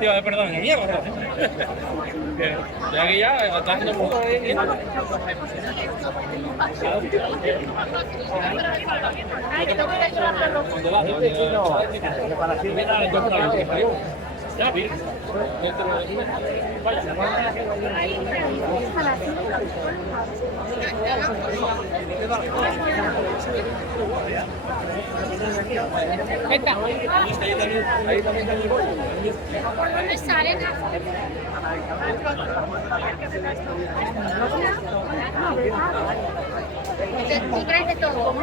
Tío, perdón, mierda. Ya que ya está haciendo poco de... Ya vi. Ahí también está el gol. ¿Por dónde salen? ¿Tú crees de todo?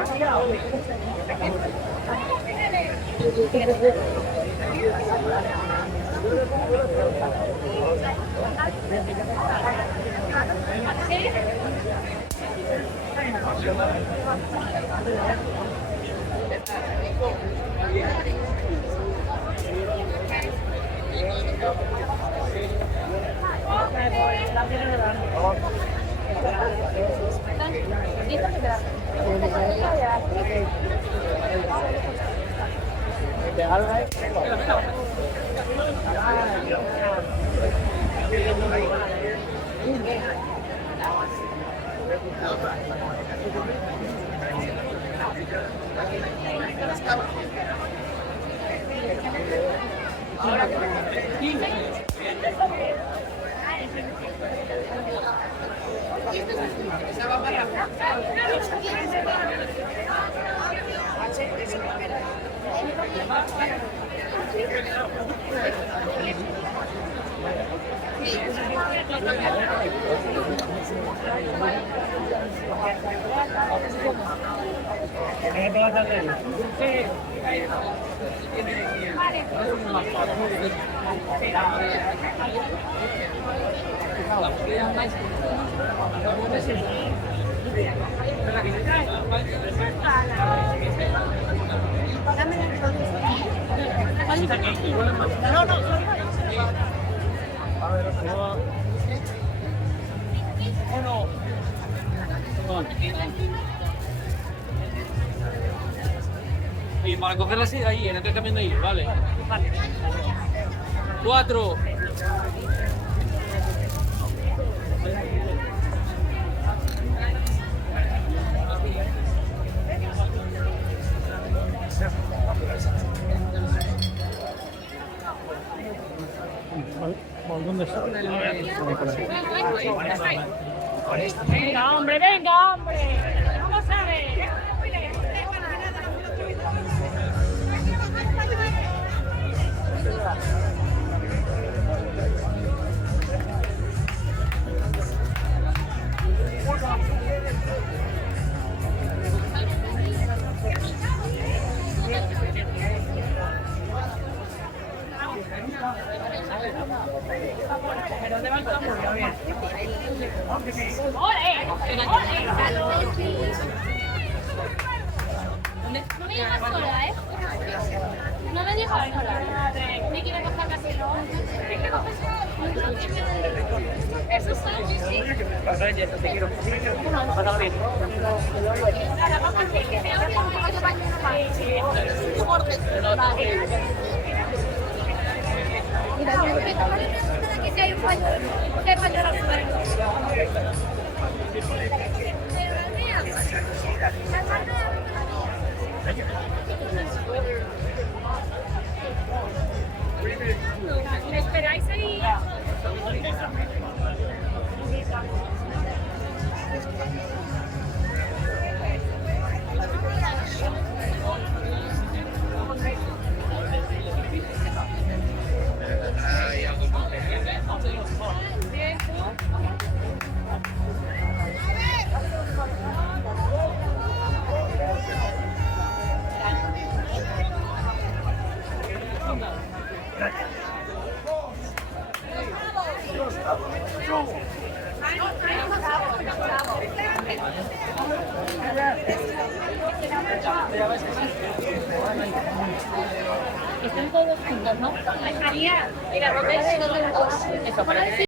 Y para cogerla así, ahí, en el camión de ahí, vale. 4. ¿Dónde está? Venga, hombre, venga, hombre. Vamos a ver. ¿Pero dónde va el campo? No me digas sola, ¿eh? No me digas sola. Me quiero coger casi no. Eso está difícil. Te quiero. Pásalo bien. Ahora vamos a hacer que sea un poco de baño que si hay un baño, ¿qué baño no ¿me esperáis ahí? Ya ves que sí. Están todos juntos, ¿no? María, mira, Roberto, eso, para